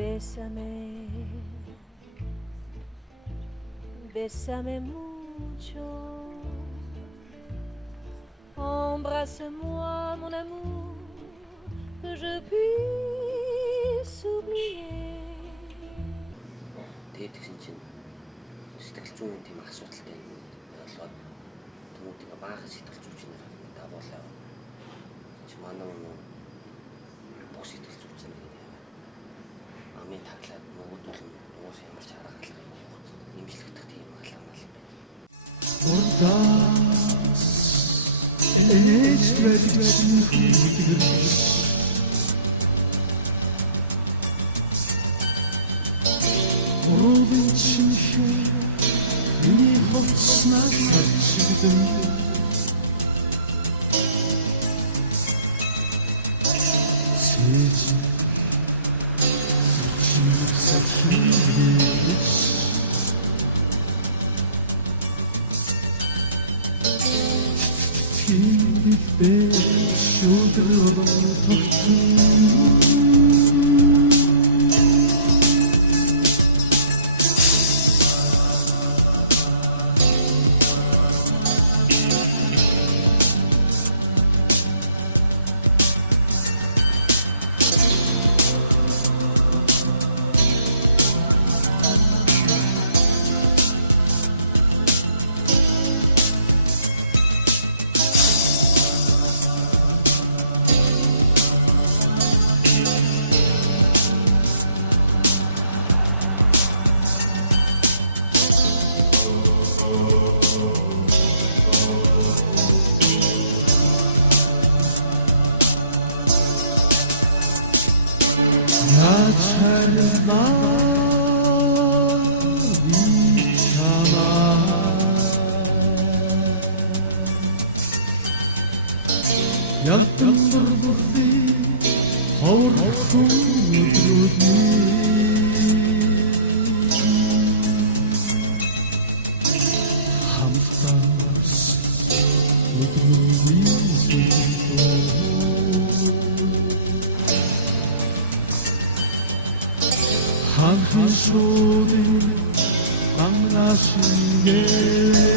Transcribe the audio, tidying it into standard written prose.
Bésame, bésame mucho, embrasse-moi mon amour, que je puisse oublier. Тэгээд тэгсэн чинь сэтгэл зүйн тийм асуудалтай юм болоод түүнийг баахан сэтгэл зүйч нар дагуулаа. Чи манай нөгөө бүх сэтгэл зүйч нар амын таглаад нөгөөдөл нь уус ямар ч арга алга юм имжлэгдэх тийм алхамал байна. Урдаас энэж байдаг хийгэр Уруудын чиншээ миний хувцснаас сарчигдэм Сэж Ялтан бүрбүрдий ховрхон өдрүүдний хамтаас өдрүүдний сүлжээ хан шуудын амнашингээ